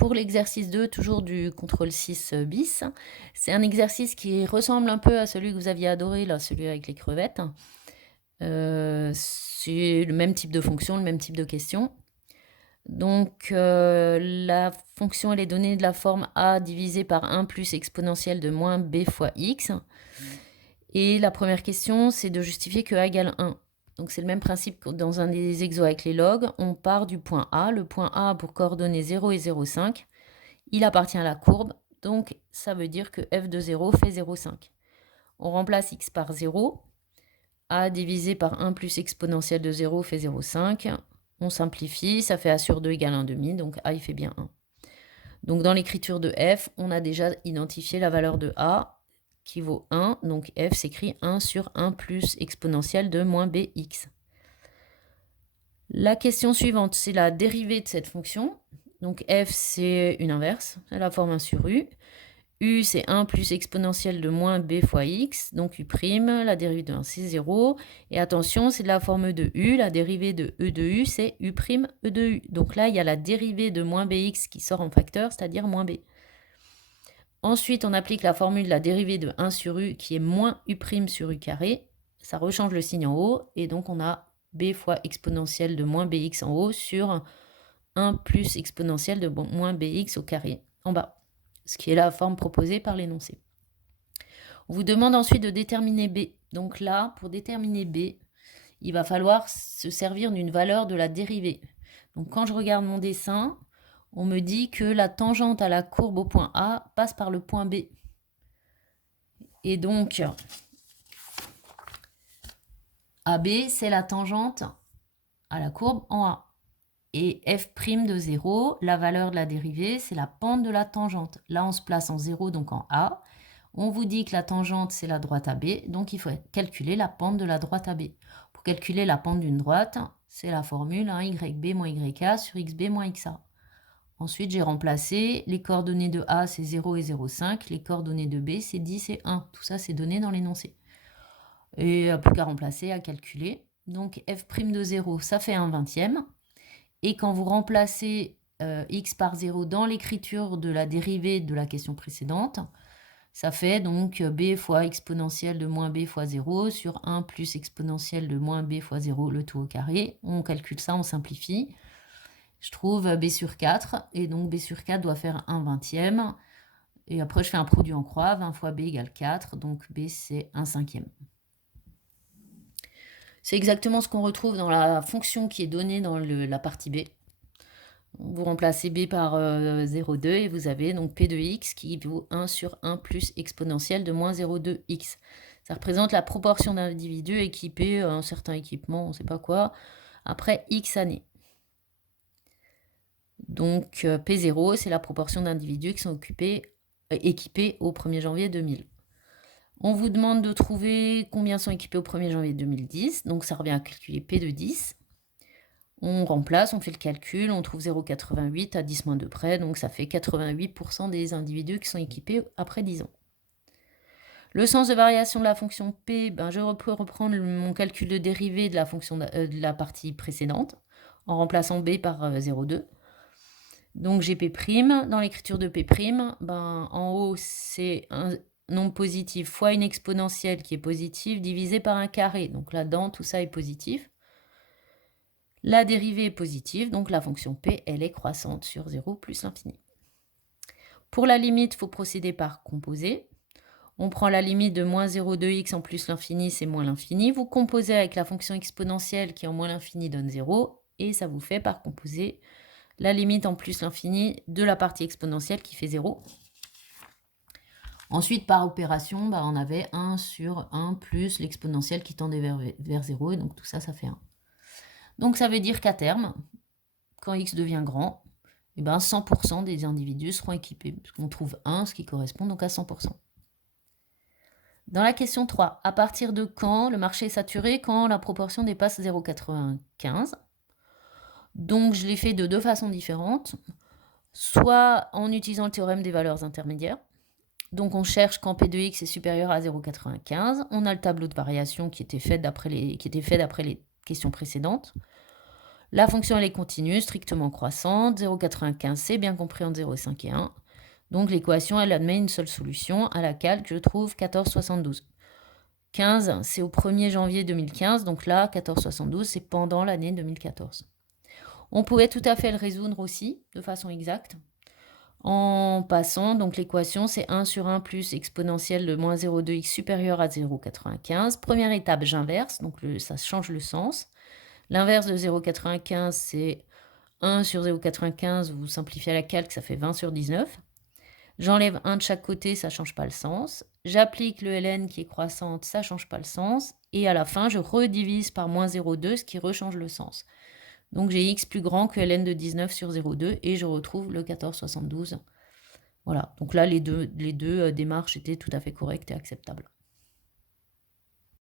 pour l'exercice 2, toujours du contrôle 6 bis, c'est un exercice qui ressemble un peu à celui que vous aviez adoré, là, celui avec les crevettes. C'est le même type de fonction, le même type de question. Donc, la fonction, elle est donnée de la forme a divisé par 1 plus exponentielle de moins b fois x. Et la première question, c'est de justifier que a égale 1. Donc, c'est le même principe que dans un des exos avec les logs. On part du point A. Le point A a pour coordonnées 0 et 0,5. Il appartient à la courbe. Donc, ça veut dire que f de 0 fait 0,5. On remplace x par 0. A divisé par 1 plus exponentielle de 0 fait 0,5. On simplifie, ça fait a sur 2 égale 1,5, donc a il fait bien 1. Donc dans l'écriture de f, on a déjà identifié la valeur de a qui vaut 1, donc f s'écrit 1 sur 1 plus exponentielle de moins bx. La question suivante, c'est la dérivée de cette fonction. Donc f, c'est une inverse, c'est la forme 1 sur u. U, c'est 1 plus exponentielle de moins b fois x, donc u', la dérivée de 1, c'est 0. Et attention, c'est de la forme de u, la dérivée de e de u, c'est u', e de u. Donc là, il y a la dérivée de moins bx qui sort en facteur, c'est-à-dire moins b. Ensuite, on applique la formule de la dérivée de 1 sur u, qui est moins u' sur u carré. Ça rechange le signe en haut, et donc on a b fois exponentielle de moins bx en haut sur 1 plus exponentielle de moins bx au carré en bas, ce qui est la forme proposée par l'énoncé. On vous demande ensuite de déterminer b. Donc là, pour déterminer b, il va falloir se servir d'une valeur de la dérivée. Donc quand je regarde mon dessin, on me dit que la tangente à la courbe au point A passe par le point B. Et donc, AB, c'est la tangente à la courbe en A. Et f' de 0, la valeur de la dérivée, c'est la pente de la tangente. Là, on se place en 0, donc en A. On vous dit que la tangente, c'est la droite AB, donc il faut calculer la pente de la droite AB. Pour calculer la pente d'une droite, c'est la formule 1yb moins yk sur xb moins xa. Ensuite, j'ai remplacé les coordonnées de A, c'est 0 et 0,5. Les coordonnées de B, c'est 10 et 1. Tout ça, c'est donné dans l'énoncé. Et plus qu'à remplacer, à calculer. Donc, f' de 0, ça fait 1/20. Et quand vous remplacez x par 0 dans l'écriture de la dérivée de la question précédente, ça fait donc b fois exponentielle de moins b fois 0 sur 1 plus exponentielle de moins b fois 0, le tout au carré. On calcule ça, on simplifie. Je trouve b sur 4, et donc b sur 4 doit faire 1/20. Et après, je fais un produit en croix, 20 fois b égale 4, donc b, c'est 1/5. C'est exactement ce qu'on retrouve dans la fonction qui est donnée dans la partie b. Vous remplacez b par 0,2 et vous avez donc p de x qui vaut 1 sur 1 plus exponentielle de moins 0,2x. Ça représente la proportion d'individus équipés à un certain équipement, on ne sait pas quoi, après x années. Donc P0, c'est la proportion d'individus qui sont équipés au 1er janvier 2000. On vous demande de trouver combien sont équipés au 1er janvier 2010. Donc ça revient à calculer P de 10. On remplace, on fait le calcul, on trouve 0,88 à 10 moins 2 près. Donc ça fait 88% des individus qui sont équipés après 10 ans. Le sens de variation de la fonction P, je peux reprendre mon calcul de dérivée de la fonction de la partie précédente en remplaçant B par 0,2. Donc j'ai P', dans l'écriture de P', en haut c'est un nombre positif fois une exponentielle qui est positive divisé par un carré. Donc là-dedans, tout ça est positif. La dérivée est positive, donc la fonction P, elle est croissante sur 0 plus l'infini. Pour la limite, il faut procéder par composé. On prend la limite de moins 0,2x en plus l'infini, c'est moins l'infini. Vous composez avec la fonction exponentielle qui en moins l'infini donne 0, et ça vous fait par composé la limite en plus l'infini de la partie exponentielle qui fait 0. Ensuite, par opération, on avait 1 sur 1 plus l'exponentielle qui tendait vers 0, et donc tout ça, ça fait 1. Donc ça veut dire qu'à terme, quand x devient grand, 100% des individus seront équipés, puisqu'on trouve 1, ce qui correspond donc à 100%. Dans la question 3, à partir de quand le marché est saturé quand la proportion dépasse 0,95 ? Donc je l'ai fait de deux façons différentes, soit en utilisant le théorème des valeurs intermédiaires. Donc on cherche quand P de x est supérieur à 0,95. On a le tableau de variation qui était fait d'après les questions précédentes. La fonction, elle est continue, strictement croissante. 0,95, c'est bien compris entre 0,5 et 1. Donc l'équation, elle admet une seule solution. À la calque, je trouve 14,72. 15, c'est au 1er janvier 2015. Donc là, 14,72, c'est pendant l'année 2014. On pouvait tout à fait le résoudre aussi, de façon exacte. En passant, donc l'équation, c'est 1 sur 1 plus exponentielle de moins 0,2x supérieur à 0,95. Première étape, j'inverse, donc ça change le sens. L'inverse de 0,95, c'est 1 sur 0,95, vous simplifiez à la calque, ça fait 20 sur 19. J'enlève 1 de chaque côté, ça ne change pas le sens. J'applique le ln qui est croissante, ça ne change pas le sens. Et à la fin, je redivise par moins 0,2, ce qui rechange le sens. Donc j'ai x plus grand que ln de 19 sur 0,2 et je retrouve le 14,72. Voilà, donc là, les deux démarches étaient tout à fait correctes et acceptables.